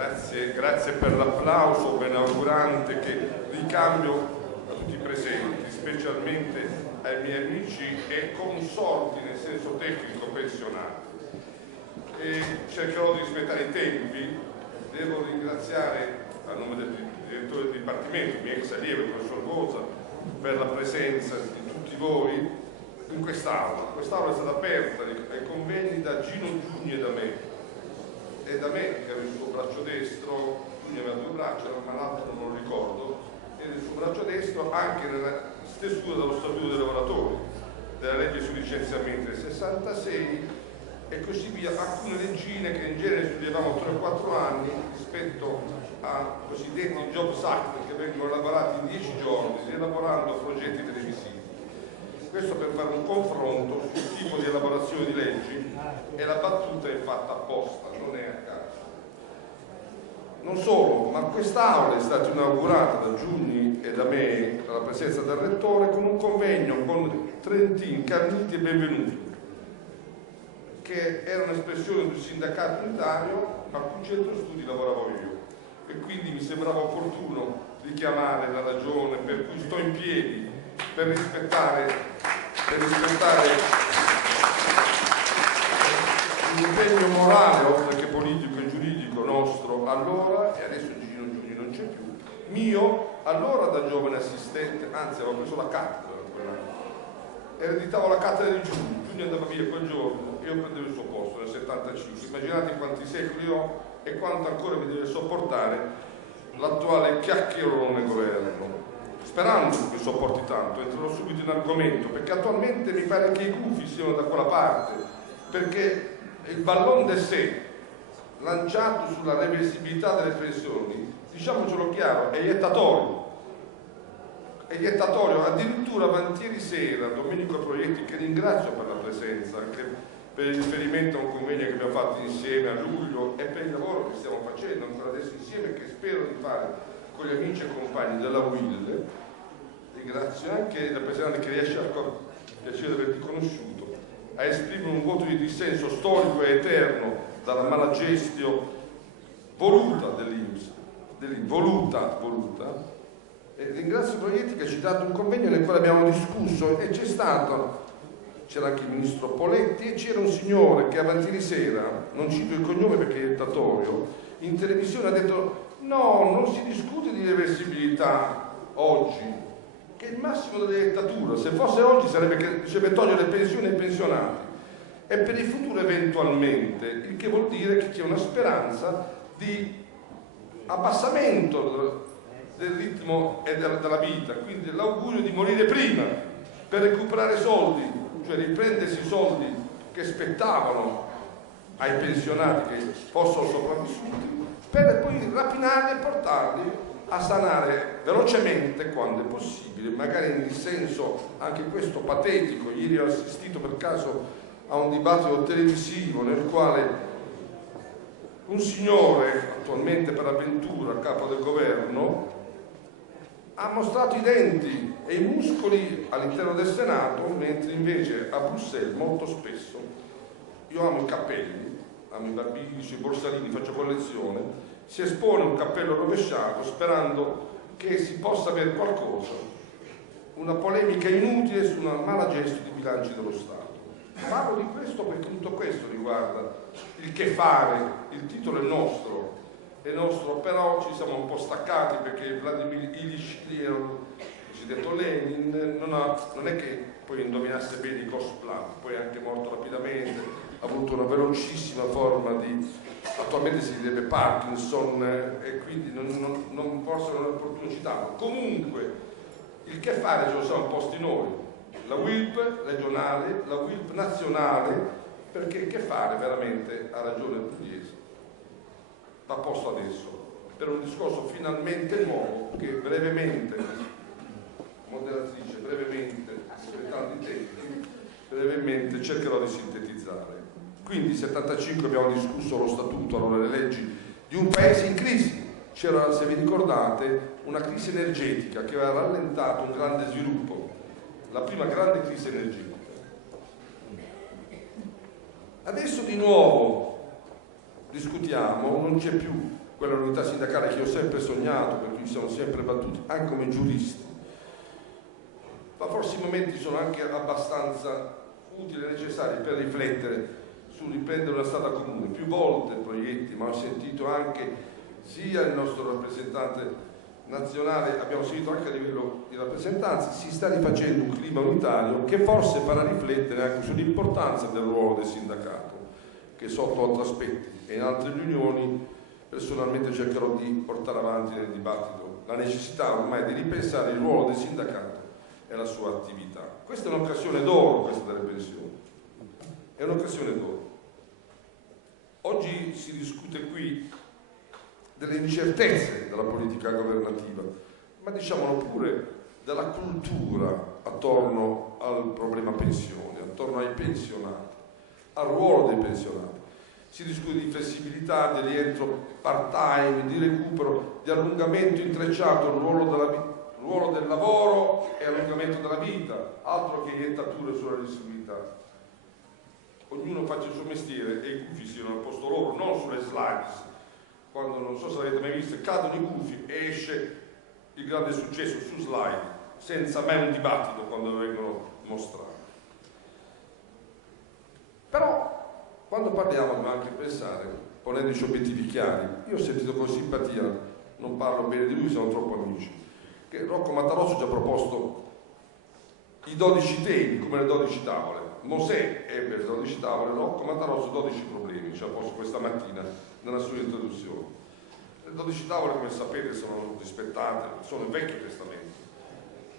Grazie per l'applauso benaugurante che ricambio a tutti i presenti, specialmente ai miei amici e consorti nel senso tecnico pensionati. Cercherò di rispettare i tempi. Devo ringraziare a nome del direttore del Dipartimento, il mio ex allievo, il professor Bosa, per la presenza di tutti voi in quest'aula. Quest'aula è stata aperta ai convegni da Gino Giugni e da me, che ero il suo braccio destro. Giugni aveva due braccia, ma l'altro non lo ricordo, e il suo braccio destro anche nella stesura dello Statuto dei lavoratori, della legge sui licenziamenti del 66 e così via, alcune leggine che in genere studiavamo 3 o 4 anni rispetto a cosiddetti Jobs Act che vengono elaborati in 10 giorni, rielaborando progetti televisivi. Questo per fare un confronto sul tipo di elaborazione di leggi, e la battuta è fatta apposta, non è a caso. Non solo, ma quest'aula è stata inaugurata da Giugni e da me, alla presenza del rettore, con un convegno con Trentin, Carniti e Benvenuti, che era un'espressione di un sindacato unitario a cui centro studi lavoravo io, e quindi mi sembrava opportuno richiamare la ragione per cui sto in piedi, per rispettare l'impegno morale, oltre che politico e giuridico nostro allora, e adesso Gino Giugni non c'è più, mio allora da giovane assistente, anzi avevo preso la cattedra, ereditavo la cattedra di Giugni. Giugni andava via quel giorno e io prendevo il suo posto nel 75. Immaginate quanti secoli ho e quanto ancora mi deve sopportare l'attuale chiacchierone governo. Sperando che mi sopporti tanto, entrerò subito in argomento, perché attualmente mi pare che i gufi siano da quella parte, perché il ballon d'essè lanciato sulla reversibilità delle pensioni, diciamocelo chiaro, è iettatorio. Addirittura avanti sera Domenico Proietti, che ringrazio per la presenza, anche per il riferimento a un convegno che abbiamo fatto insieme a luglio e per il lavoro che stiamo facendo ancora adesso insieme, che spero di fare con gli amici e compagni della UIL. Ringrazio anche il rappresentante che riesce a piacere di averti conosciuto, a esprimere un voto di dissenso storico e eterno dalla mala gestione voluta dell'INPS, voluta. E ringrazio Proietti che ci ha dato un convegno nel quale abbiamo discusso, e c'era anche il ministro Poletti e c'era un signore che avanti sera, non cito il cognome perché è iettatorio, in televisione ha detto: no, non si discute di reversibilità oggi, che è il massimo della iettatura. Se fosse oggi sarebbe che dovrebbe togliere le pensioni ai pensionati, e per il futuro eventualmente, il che vuol dire che c'è una speranza di abbassamento del ritmo e della vita, quindi l'augurio di morire prima per recuperare soldi, cioè riprendersi i soldi che spettavano ai pensionati che fossero sopravvissuti, per poi rapinarli e portarli a sanare velocemente quando è possibile, magari in dissenso anche questo patetico. Ieri ho assistito per caso a un dibattito televisivo nel quale un signore, attualmente per avventura capo del governo, ha mostrato i denti e i muscoli all'interno del Senato, mentre invece a Bruxelles molto spesso, io amo i cappelli, amo i barbini, i borsalini, faccio collezione, si espone un cappello rovesciato sperando che si possa avere qualcosa, una polemica inutile su una mala gestione di bilanci dello Stato. Parlo di questo perché tutto questo riguarda il che fare. Il titolo è nostro, però ci siamo un po' staccati perché Vladimir Ilyich, il cosiddetto Lenin, non è che poi indovinasse bene i cosplan, poi è anche morto rapidamente, ha avuto una velocissima forma di, attualmente si direbbe Parkinson, e quindi non posso non è opportuno citarlo. Comunque il che fare ce lo siamo posti noi, la WILP regionale, la WILP nazionale, perché il che fare veramente ha ragione il Pugliese, va posto adesso, per un discorso finalmente nuovo che brevemente, moderatrice, brevemente, rispettando i tempi, brevemente cercherò di sintetizzare. Quindi 75 abbiamo discusso lo statuto, allora le leggi di un paese in crisi. C'era, se vi ricordate, una crisi energetica che aveva rallentato un grande sviluppo, la prima grande crisi energetica. Adesso di nuovo discutiamo, non c'è più quella unità sindacale che io ho sempre sognato, per cui siamo sempre battuti, anche come giuristi. Ma forse i momenti sono anche abbastanza utili e necessari per riflettere su riprendere una strada comune. Più volte proietti, ma ho sentito anche sia il nostro rappresentante nazionale, abbiamo sentito anche a livello di rappresentanza, si sta rifacendo un clima unitario che forse farà riflettere anche sull'importanza del ruolo del sindacato, che sotto altri aspetti e in altre riunioni personalmente cercherò di portare avanti nel dibattito la necessità ormai di ripensare il ruolo del sindacato e la sua attività. Questa è un'occasione d'oro, questa delle pensioni, è un'occasione d'oro. Oggi si discute qui delle incertezze della politica governativa, ma diciamolo pure della cultura attorno al problema pensioni, attorno ai pensionati, al ruolo dei pensionati. Si discute di flessibilità, di rientro part-time, di recupero, di allungamento intrecciato, il ruolo del lavoro e allungamento della vita, altro che iettature sulla disabilità. Ognuno faccia il suo mestiere e i gufi siano al posto loro, non sulle slides. Quando, non so se l'avete mai visto, cadono i gufi e esce il grande successo su slide, senza mai un dibattito quando vengono mostrati. Però, quando parliamo dobbiamo anche pensare, ponendoci obiettivi chiari. Io ho sentito con simpatia, non parlo bene di lui, siamo troppo amici, che Rocco Matarosso ci ha proposto i 12 temi, come le 12 tavole. Mosè ebbe le 12 tavole, Rocco Matarosso 12 problemi, ci ha posto questa mattina nella sua introduzione. Le 12 tavole, come sapete, sono rispettate, sono il Vecchio Testamento.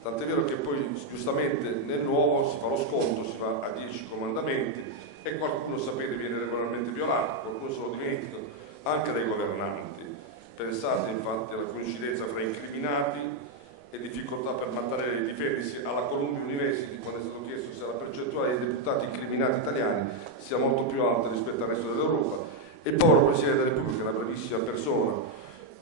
Tant'è vero che poi, giustamente, nel Nuovo si fa lo sconto, si va a 10 comandamenti e qualcuno, sapete, viene regolarmente violato, qualcuno se lo dimentica, anche dai governanti. Pensate infatti alla coincidenza fra incriminati e difficoltà per mantenere e difendersi alla Columbia University, quando è stato chiesto se la percentuale dei deputati incriminati italiani sia molto più alta rispetto al resto dell'Europa, e il povero Presidente della Repubblica, una bravissima persona,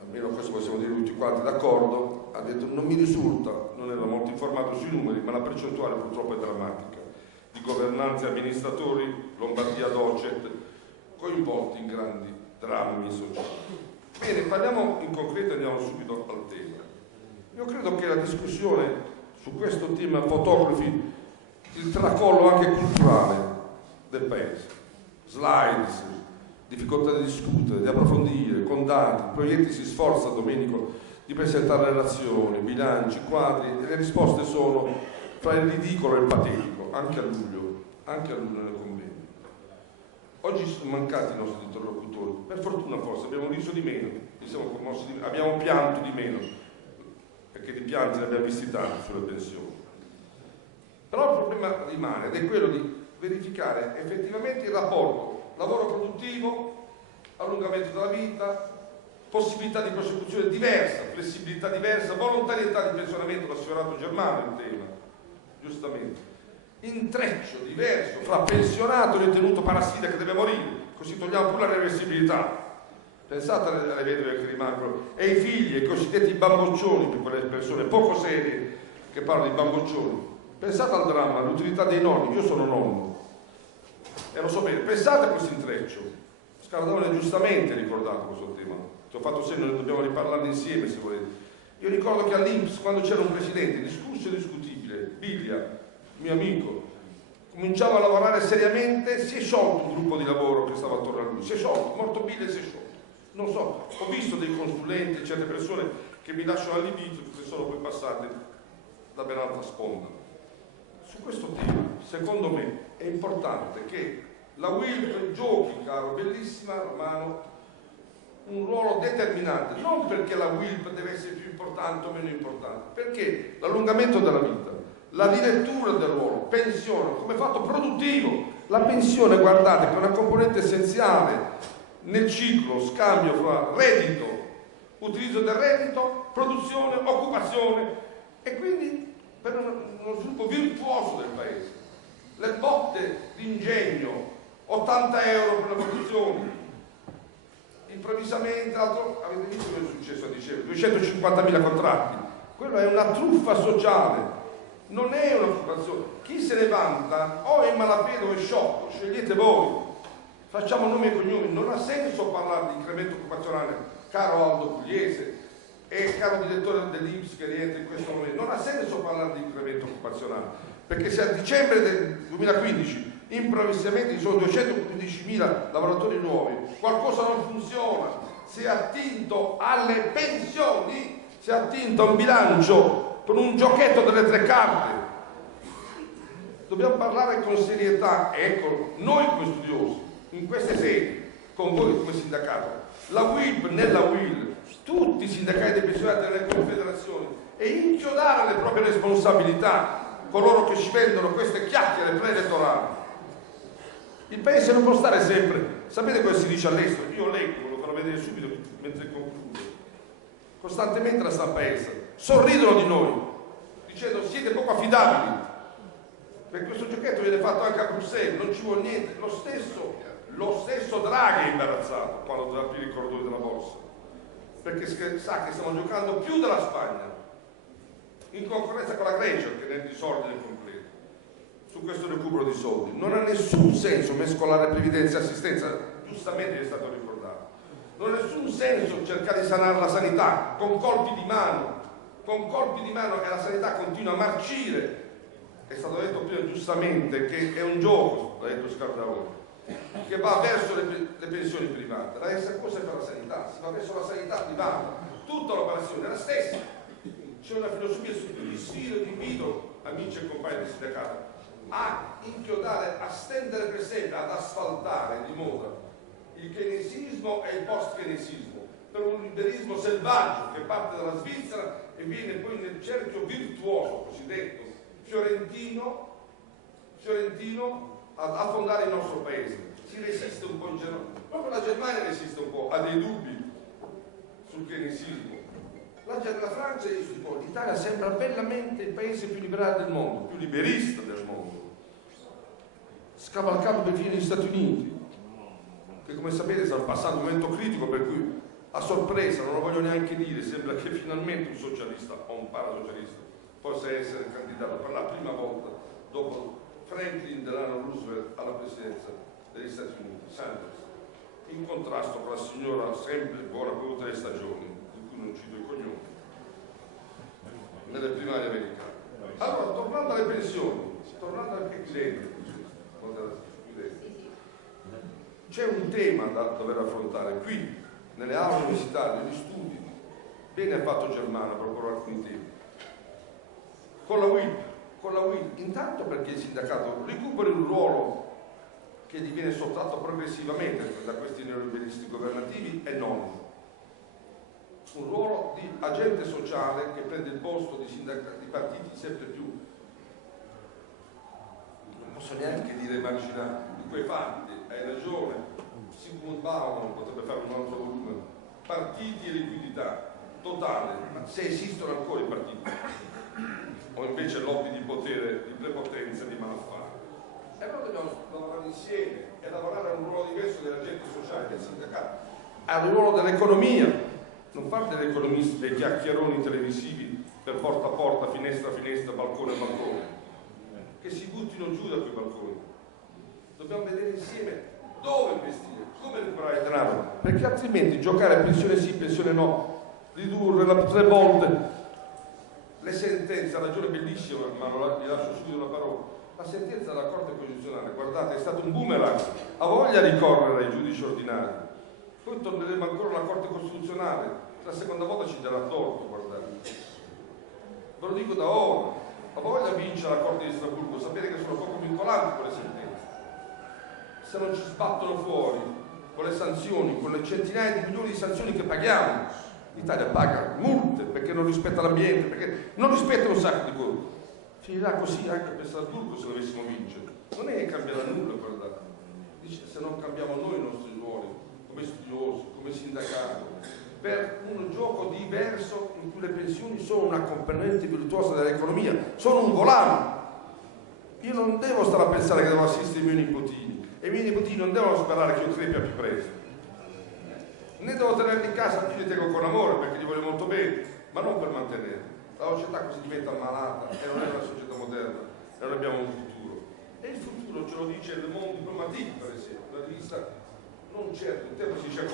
almeno questo possiamo dire tutti quanti d'accordo, ha detto: non mi risulta, non ero molto informato sui numeri, ma la percentuale purtroppo è drammatica, di governanti e amministratori, Lombardia Docet, coinvolti in grandi drammi sociali. Bene, parliamo in concreto e andiamo subito al tema. Io credo che la discussione su questo tema fotografi il tracollo anche culturale del Paese. Slides, difficoltà di discutere, di approfondire, con dati, proietti si sforza Domenico di presentare relazioni, bilanci, quadri, e le risposte sono fra il ridicolo e il patetico, anche a luglio nel convegno. Oggi sono mancati i nostri interlocutori, per fortuna forse abbiamo riso di meno, siamo commossi di meno, abbiamo pianto di meno, perché di pianti ne abbiamo visti tanti sulle pensioni. Però il problema rimane, ed è quello di verificare effettivamente il rapporto lavoro produttivo, allungamento della vita, possibilità di prosecuzione diversa, flessibilità diversa, volontarietà di pensionamento, l'ha sfiorato Germano il tema, giustamente, intreccio diverso fra pensionato ritenuto parassita che deve morire, così togliamo pure la reversibilità. Pensate alle vedove che rimangono e ai figli, ai cosiddetti bamboccioni, per quelle persone poco serie che parlano di bamboccioni. Pensate al dramma, all'utilità dei nonni. Io sono nonno e lo so bene. Pensate a questo intreccio. Scaradone giustamente ha ricordato questo tema. Ci ho fatto segno, ne dobbiamo riparlarne insieme se volete. Io ricordo che all'Inps, quando c'era un presidente discusso e discutibile, Biglia, mio amico, cominciava a lavorare seriamente, si è sciolto un gruppo di lavoro che stava attorno a lui, si è sciolto, morto Biglia e si è sciolto. Non so, ho visto dei consulenti, certe persone che mi lasciano allibito, che sono poi passate da ben altra sponda. Su questo tema, secondo me, è importante che la WILP giochi, caro, bellissima Romano, un ruolo determinante, non perché la WILP deve essere più importante o meno importante, perché l'allungamento della vita, la rilettura del ruolo, pensione, come fatto produttivo, la pensione, guardate, che è una componente essenziale nel ciclo scambio fra reddito, utilizzo del reddito, produzione, occupazione e quindi per uno sviluppo virtuoso del Paese. Le botte d'ingegno, 80 euro per la produzione, improvvisamente, avete visto cosa è successo a dicembre? 250.000 contratti, quello è una truffa sociale, non è un'occupazione. Chi se ne vanta o è malafede o è sciocco, scegliete voi. facciamo nomi e cognomi, non ha senso parlare di incremento occupazionale, caro Aldo Pugliese e caro direttore dell'Inps che rientra in questo momento, non ha senso parlare di incremento occupazionale, perché se a dicembre del 2015 improvvisamente ci sono 215.000 lavoratori nuovi, qualcosa non funziona, si è attinto alle pensioni, si è attinto a un bilancio con un giochetto delle tre carte. Dobbiamo parlare con serietà, ecco, noi come studiosi, in queste sedi, con voi come sindacato, la UILP nella UIL, tutti i sindacati dei pensionati delle confederazioni, e inchiodare le proprie responsabilità, coloro che ci vendono queste chiacchiere pre-elettorali. Il paese non può stare sempre, sapete cosa si dice all'estero? Io leggo, ve lo farò vedere subito mentre concludo. Costantemente la stampa estera sorridono di noi, dicendo siete poco affidabili. Perché questo giochetto viene fatto anche a Bruxelles, non ci vuole niente. Lo stesso Draghi è imbarazzato quando deve aprire i cordoni della borsa, perché sa che stiamo giocando più della Spagna, in concorrenza con la Grecia, che è nel disordine completo su questo recupero di soldi. Non ha nessun senso mescolare previdenza e assistenza, giustamente è stato ricordato. Non ha nessun senso cercare di sanare la sanità con colpi di mano e la sanità continua a marcire. È stato detto prima giustamente che è un gioco, l'ha detto Scardaoni, che va verso le pensioni private. La stessa cosa è per la sanità, si va verso la sanità privata, tutta l'operazione è la stessa. C'è una filosofia su cui vi sfido e vi invito, amici e compagni del sindacato, a inchiodare, a stendere per sempre, ad asfaltare di moda il keynesismo e il post-keynesismo, per un liberismo selvaggio che parte dalla Svizzera e viene poi nel cerchio virtuoso cosiddetto fiorentino ad affondare il nostro paese. Si resiste un po' in Germania, proprio la Germania resiste un po', ha dei dubbi sul keynesismo. La Francia resiste un po', l'Italia sembra bellamente il paese più liberale del mondo, più liberista del mondo, scavalcato perfino negli Stati Uniti, che come sapete stanno passando un momento critico, per cui a sorpresa, non lo voglio neanche dire, sembra che finalmente un socialista o un parasocialista possa essere candidato per la prima volta dopo Franklin Delano Roosevelt alla presidenza degli Stati Uniti, Sanders, in contrasto con la signora sempre buona per tutte le stagioni, di cui non cito i cognomi, nelle primarie americane. Allora, tornando alle pensioni, tornando anche qui dentro, c'è un tema da dover affrontare qui, nelle aule universitarie, negli studi. Bene ha fatto Germano a proporre alcuni temi. Con la UIL, intanto perché il sindacato recuperi un ruolo che gli viene sottratto progressivamente da questi neoliberisti governativi e non. Un ruolo di agente sociale che prende il posto di partiti sempre più, non posso neanche dire marginali, di quei fatti, hai ragione, Sigmund Bauman potrebbe fare un altro volume, partiti e liquidità totale, ma se esistono ancora i partiti, o invece lobby di potere, di prepotenza, di malaffare. E allora dobbiamo lavorare insieme e lavorare a un ruolo diverso dell'agente sociale, del sindacato, al ruolo dell'economia, non fare degli economisti, dei chiacchieroni televisivi per porta a porta, finestra a finestra, balcone a balcone, che si buttino giù da quei balconi. Dobbiamo vedere insieme dove investire, come recuperare il denaro, perché altrimenti giocare pensione sì, pensione no, ridurre 3 volte le sentenze, ha ragione bellissima, ma gli lascio subito la parola. La sentenza della Corte Costituzionale, guardate, è stato un boomerang, ha voglia di ricorrere ai giudici ordinari, poi torneremo ancora alla Corte Costituzionale, la seconda volta ci darà torto, guardate. Ve lo dico da ora, ha voglia vincere la Corte di Strasburgo, sapete che sono poco vincolanti quelle sentenze. Se non ci sbattono fuori con le sanzioni, con le centinaia di milioni di sanzioni che paghiamo, l'Italia paga multe perché non rispetta l'ambiente, perché non rispetta un sacco di cose. Finirà così anche per Strasburgo se dovessimo vincere. Non è che cambierà nulla, guardate. Dice, se non cambiamo noi i nostri ruoli, come studiosi, come sindacato, per un gioco diverso in cui le pensioni sono una componente virtuosa dell'economia, sono un volano. Io non devo stare a pensare che devo assistere i miei nipotini, e i miei nipotini non devono sperare che io crepi al più presto. Ne devo tenerli in casa, io li tengo con amore perché li voglio molto bene, ma non per mantenerli. La società così diventa malata e non è una società moderna, e non abbiamo un futuro. E il futuro ce lo dice Le Monde Diplomatique, per esempio, la rivista non certo, un tempo si dice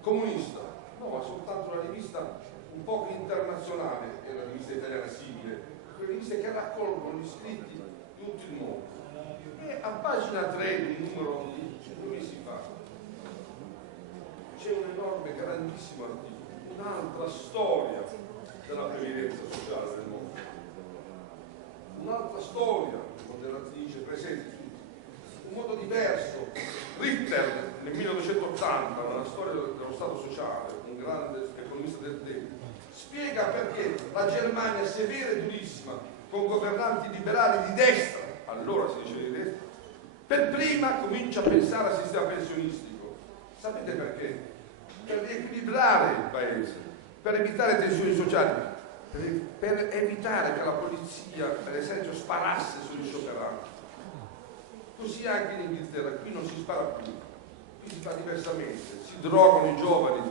comunista, no, è soltanto una rivista un po' internazionale, è una rivista italiana simile, quelle riviste che raccolgono gli scritti di tutto il mondo. E a pagina 3 del numero di 5 mesi fa c'è un enorme, grandissimo articolo, un'altra storia della previdenza sociale del mondo, un'altra storia, moderatrice, presente un modo diverso. Ritter nel 1980, nella storia dello Stato sociale, un grande economista del tempo, spiega perché la Germania severa e durissima, con governanti liberali di destra, allora si dice di destra, per prima comincia a pensare al sistema pensionistico. Sapete perché? Per riequilibrare il paese, per evitare tensioni sociali, per evitare che la polizia, per esempio, sparasse sugli scioperanti. Così anche in Inghilterra, qui non si spara più, qui si fa diversamente, si drogano i giovani,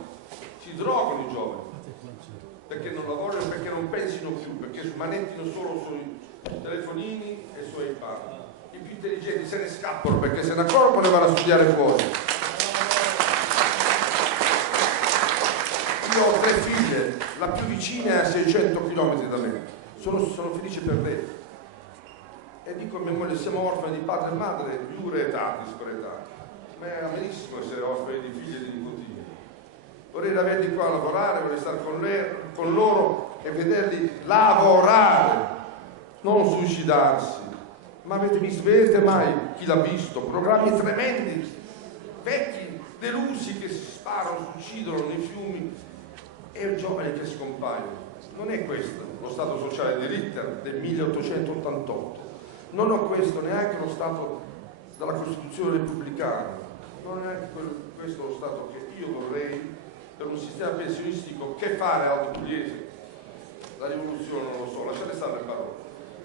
perché non lavorano e perché non pensino più, perché smanettino solo sui telefonini e sui iPad. I più intelligenti se ne scappano perché se ne accorgono e vanno a studiare fuori. Io ho 3 figlie, la più vicina è a 600 km da me, sono felice per lei. E dico a mia moglie, siamo orfani di padre e madre, iure etatis per età. Ma è benissimo essere orfani di figli e di nipotini. Vorrei averli qua a lavorare, vorrei stare con loro e vederli lavorare, non suicidarsi. Ma vedete mai chi l'ha visto? Programmi tremendi, vecchi, delusi che si sparano, si uccidono nei fiumi e giovani che scompaiono. Non è questo lo Stato sociale di Ritter del 1888. Non è questo neanche lo Stato della Costituzione repubblicana, non è neanche questo lo Stato che io vorrei per un sistema pensionistico. Che fare, Aldo Pugliese? La rivoluzione non lo so, lasciate stare le parole,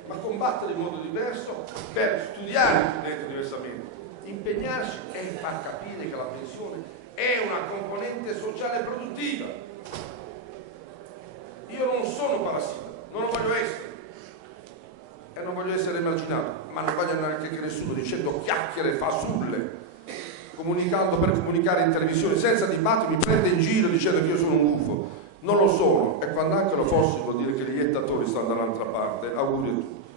ma combattere in modo diverso per studiare diversamente, impegnarsi e far capire che la pensione è una componente sociale produttiva. Io non sono parassita, non lo voglio essere. E non voglio essere emarginato, ma non voglio neanche che nessuno dicendo chiacchiere fasulle, comunicando per comunicare in televisione senza dibattito, mi prende in giro dicendo che io sono un UFO. Non lo sono, e quando anche lo fossi vuol dire che gli iettatori stanno dall'altra parte. Auguri a tutti.